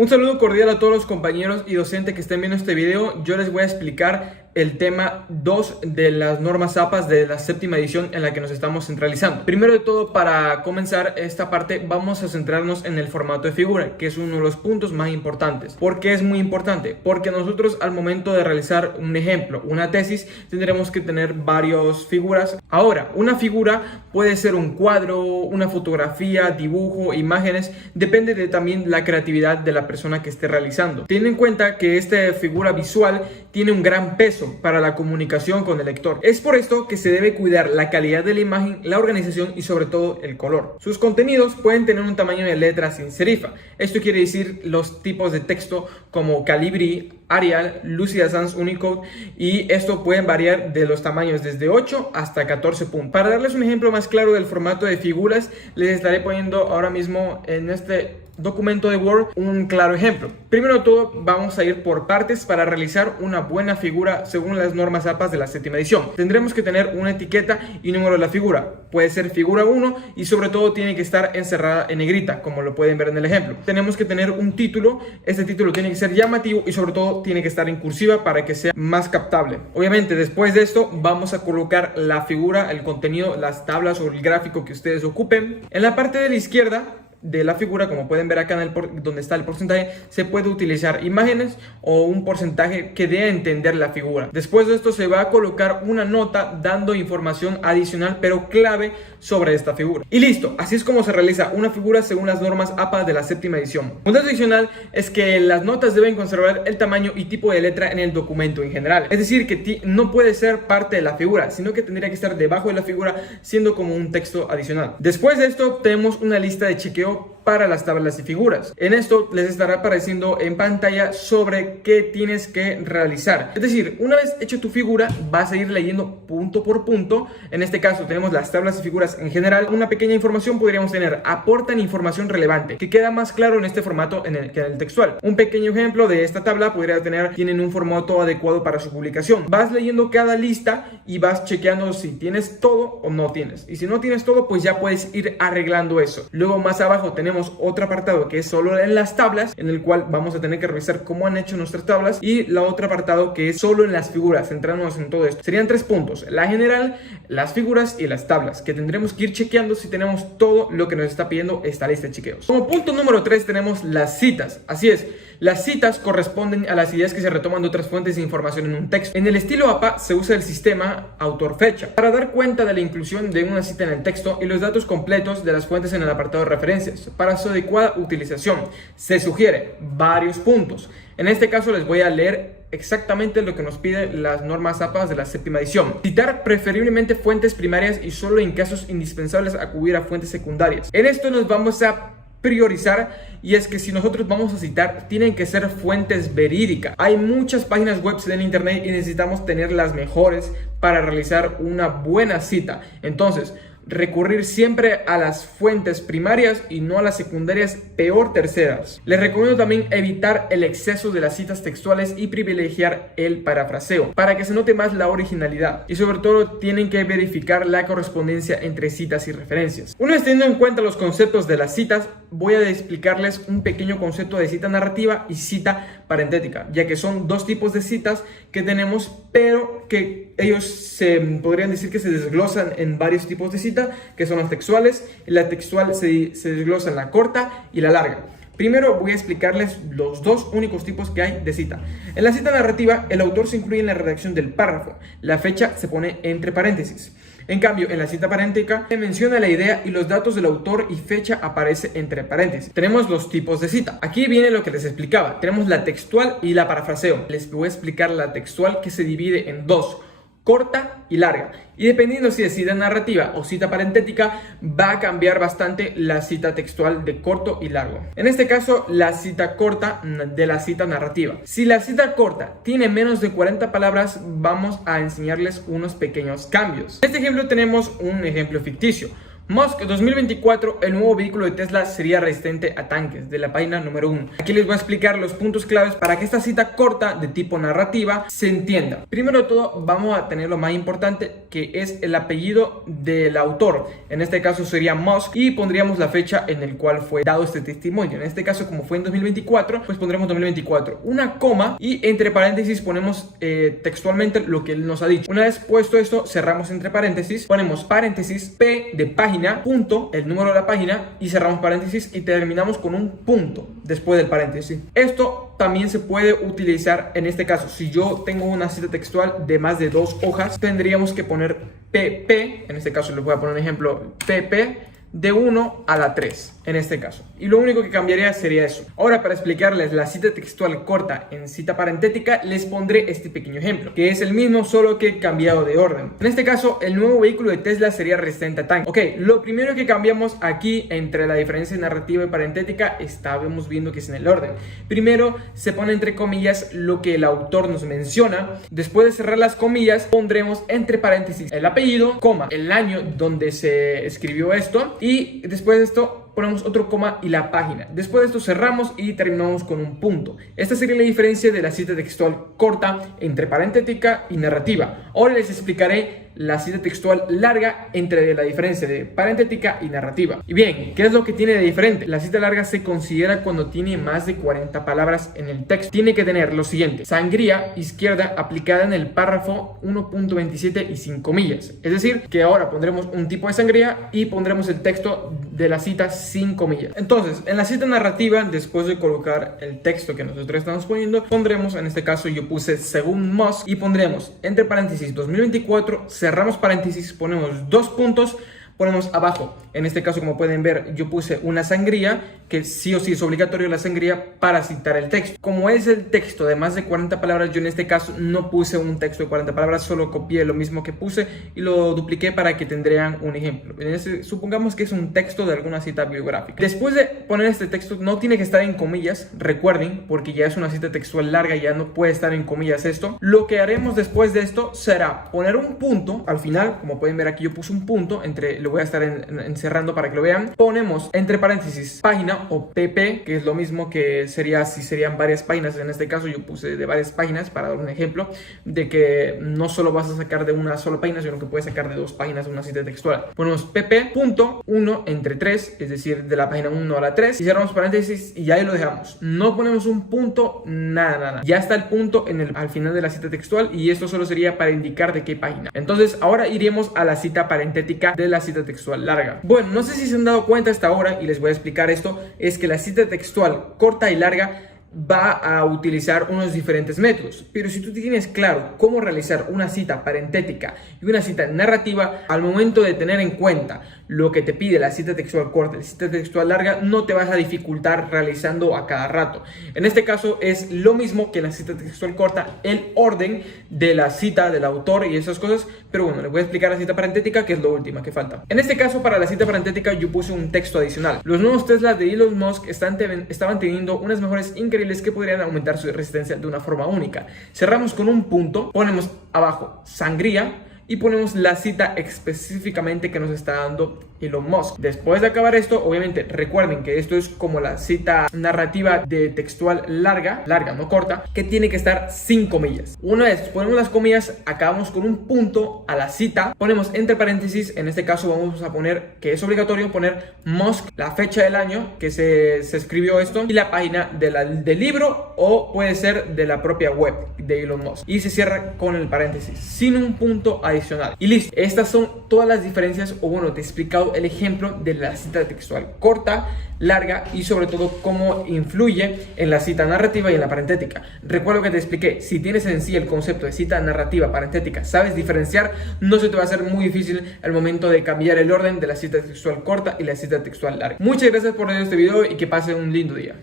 Un saludo cordial a todos los compañeros y docentes que estén viendo este video. Yo les voy a explicar el tema 2 de las normas APAS de la séptima edición en la que nos estamos centralizando. Primero de todo, para comenzar esta parte, vamos a centrarnos en el formato de figura, que es uno de los puntos más importantes. ¿Por qué es muy importante? Porque nosotros al momento de realizar un ejemplo, una tesis, tendremos que tener varias figuras. Ahora, una figura puede ser un cuadro, una fotografía, dibujo, imágenes, depende de también la creatividad de la persona que esté realizando. Ten en cuenta que esta figura visual tiene un gran peso para la comunicación con el lector. Es por esto que se debe cuidar la calidad de la imagen, la organización y sobre todo el color. Sus contenidos pueden tener un tamaño de letra sin serifa. Esto quiere decir los tipos de texto como Calibri, Arial, Lucida Sans Unicode, y esto pueden variar de los tamaños desde 8 hasta 14 puntos. Para darles un ejemplo más claro del formato de figuras, les estaré poniendo ahora mismo en este documento de Word un claro ejemplo. Primero de todo, vamos a ir por partes para realizar una buena figura según las normas APAS de la séptima edición. Tendremos que tener una etiqueta y número de la figura. Puede ser figura 1 y sobre todo tiene que estar encerrada en negrita, como lo pueden ver en el ejemplo. Tenemos que tener un título. Este título tiene que ser llamativo y sobre todo tiene que estar en cursiva para que sea más captable. Obviamente, después de esto vamos a colocar la figura, el contenido, las tablas o el gráfico que ustedes ocupen. En la parte de la izquierda de la figura, como pueden ver acá en donde está el porcentaje, se puede utilizar imágenes o un porcentaje que dé a entender la figura. Después de esto se va a colocar una nota dando información adicional pero clave sobre esta figura. Y listo, así es como se realiza una figura según las normas APA de la séptima edición. Un dato adicional es que las notas deben conservar el tamaño y tipo de letra en el documento en general. Es decir, que no puede ser parte de la figura, sino que tendría que estar debajo de la figura siendo como un texto adicional. Después de esto tenemos una lista de chequeo para las tablas y figuras. En esto les estará apareciendo en pantalla sobre qué tienes que realizar. Es decir, una vez hecho tu figura, vas a ir leyendo punto por punto. En este caso tenemos las tablas y figuras en general. Una pequeña información podríamos tener: aportan información relevante, que queda más claro en este formato que en el textual. Un pequeño ejemplo de esta tabla podría tener: tienen un formato adecuado para su publicación. Vas leyendo cada lista y vas chequeando si tienes todo o no tienes. Y si no tienes todo, pues ya puedes ir arreglando eso. Luego más abajo tenemos otro apartado que es solo en las tablas, en el cual vamos a tener que revisar cómo han hecho nuestras tablas, y la otro apartado que es solo en las figuras, centrándonos en todo esto. Serían 3 puntos: la general, las figuras y las tablas, que tendremos que ir chequeando si tenemos todo lo que nos está pidiendo esta lista de chequeos. Como punto número 3 tenemos las citas. Así es, las citas corresponden a las ideas que se retoman de otras fuentes de información en un texto. En el estilo APA se usa el sistema autor-fecha para dar cuenta de la inclusión de una cita en el texto y los datos completos de las fuentes en el apartado de referencias. Para su adecuada utilización se sugiere varios puntos. En este caso les voy a leer exactamente lo que nos piden las normas APAS de la séptima edición. Citar preferiblemente fuentes primarias y solo en casos indispensables acudir a fuentes secundarias. En esto nos vamos a priorizar, y es que si nosotros vamos a citar, tienen que ser fuentes verídicas. Hay muchas páginas web en internet y necesitamos tener las mejores para realizar una buena cita. Entonces, recurrir siempre a las fuentes primarias y no a las secundarias, peor terceras. Les recomiendo también evitar el exceso de las citas textuales y privilegiar el parafraseo para que se note más la originalidad, y sobre todo tienen que verificar la correspondencia entre citas y referencias. Una vez teniendo en cuenta los conceptos de las citas, voy a explicarles un pequeño concepto de cita narrativa y cita parentética, ya que son dos tipos de citas que tenemos, pero que ellos se podrían decir que se desglosan en varios tipos de cita, que son las textuales. La textual se desglosa en la corta y la larga. Primero voy a explicarles los dos únicos tipos que hay de cita. En la cita narrativa, el autor se incluye en la redacción del párrafo. La fecha se pone entre paréntesis. En cambio, en la cita paréntica se menciona la idea y los datos del autor y fecha aparece entre paréntesis. Tenemos los tipos de cita. Aquí viene lo que les explicaba. Tenemos la textual y la parafraseo. Les voy a explicar la textual, que se divide en dos: corta y larga, y dependiendo si es cita narrativa o cita parentética, va a cambiar bastante la cita textual de corto y largo. En este caso, la cita corta de la cita narrativa. Si la cita corta tiene menos de 40 palabras, vamos a enseñarles unos pequeños cambios. En este ejemplo tenemos un ejemplo ficticio. Musk 2024, el nuevo vehículo de Tesla sería resistente a tanques, de la página número 1. Aquí les voy a explicar los puntos claves para que esta cita corta de tipo narrativa se entienda. Primero de todo, vamos a tener lo más importante, que es el apellido del autor. En este caso sería Musk, y pondríamos la fecha en el cual fue dado este testimonio. En este caso, como fue en 2024, pues pondremos 2024, una coma, y entre paréntesis ponemos textualmente lo que él nos ha dicho. Una vez puesto esto, cerramos entre paréntesis, ponemos paréntesis, P de página, punto, el número de la página, y cerramos paréntesis y terminamos con un punto después del paréntesis. Esto también se puede utilizar en este caso. Si yo tengo una cita textual de más de 2 hojas, tendríamos que poner PP, en este caso les voy a poner un ejemplo, PP de 1 a la 3 en este caso, y lo único que cambiaría sería eso. Ahora, para explicarles la cita textual corta en cita parentética, les pondré este pequeño ejemplo, que es el mismo solo que cambiado de orden. En este caso, el nuevo vehículo de Tesla sería resistente a tanque. Ok, lo primero que cambiamos aquí entre la diferencia narrativa y parentética, estábamos viendo que es en el orden. Primero se pone entre comillas lo que el autor nos menciona. Después de cerrar las comillas, pondremos entre paréntesis el apellido, coma, el año donde se escribió esto, y después de esto ponemos otro coma y la página. Después de esto cerramos y terminamos con un punto. Esta sería la diferencia de la cita textual corta entre parentética y narrativa. Ahora les explicaré la cita textual larga entre la diferencia de parentética y narrativa. Y bien, ¿qué es lo que tiene de diferente? La cita larga se considera cuando tiene más de 40 palabras en el texto. Tiene que tener lo siguiente: sangría izquierda aplicada en el párrafo 1.27 y 5 comillas. Es decir, que ahora pondremos un tipo de sangría y pondremos el texto de la cita sin comillas. Entonces, en la cita narrativa, después de colocar el texto que nosotros estamos poniendo, pondremos, en este caso yo puse según Musk, y pondremos entre paréntesis 2024, cerramos paréntesis, ponemos 2 puntos, ponemos abajo. En este caso, como pueden ver, yo puse una sangría, que sí o sí es obligatorio la sangría para citar el texto. Como es el texto de más de 40 palabras, yo en este caso no puse un texto de 40 palabras, solo copié lo mismo que puse y lo dupliqué para que tendrían un ejemplo. Supongamos que es un texto de alguna cita biográfica. Después de poner este texto, no tiene que estar en comillas, recuerden, porque ya es una cita textual larga, ya no puede estar en comillas esto. Lo que haremos después de esto será poner un punto al final. Como pueden ver, aquí yo puse un punto entre, lo voy a estar encerrando para que lo vean. Ponemos entre paréntesis página o PP, que es lo mismo que sería si serían varias páginas. En este caso yo puse de varias páginas para dar un ejemplo de que no solo vas a sacar de una sola página, sino que puedes sacar de 2 páginas de una cita textual. Ponemos PP punto 1 entre 3, es decir, de la página 1 a la 3, y cerramos paréntesis y ahí lo dejamos. No ponemos un punto, nada. Ya está el punto al final de la cita textual, y esto solo sería para indicar de qué página. Entonces ahora iremos a la cita parentética de la cita textual larga. Bueno, no sé si se han dado cuenta hasta ahora, y les voy a explicar esto, es que la cita textual corta y larga va a utilizar unos diferentes métodos, pero si tú tienes claro cómo realizar una cita parentética y una cita narrativa, al momento de tener en cuenta lo que te pide la cita textual corta y la cita textual larga, no te vas a dificultar realizando a cada rato. En este caso es lo mismo que en la cita textual corta, el orden de la cita del autor y esas cosas, pero bueno, les voy a explicar la cita parentética, que es lo último que falta. En este caso, para la cita parentética, yo puse un texto adicional. Los nuevos Tesla de Elon Musk estaban teniendo unas mejoras increíbles que podrían aumentar su resistencia de una forma única. Cerramos con un punto, ponemos abajo sangría y ponemos la cita específicamente que nos está dando Elon Musk. Después de acabar esto, obviamente recuerden que esto es como la cita narrativa de textual larga, no corta, que tiene que estar sin comillas. Una vez ponemos las comillas, acabamos con un punto a la cita, ponemos entre paréntesis. En este caso vamos a poner, que es obligatorio poner Musk, la fecha del año que se escribió esto, y la página del libro, o puede ser de la propia web de Elon Musk, y se cierra con el paréntesis sin un punto adicional. Y listo. Estas son todas las diferencias, o bueno, te he explicado el ejemplo de la cita textual corta, larga, y sobre todo cómo influye en la cita narrativa y en la parentética. Recuerdo que te expliqué, si tienes en sí el concepto de cita narrativa, parentética, sabes diferenciar, no se te va a hacer muy difícil al momento de cambiar el orden de la cita textual corta y la cita textual larga. Muchas gracias por ver este video y que pasen un lindo día.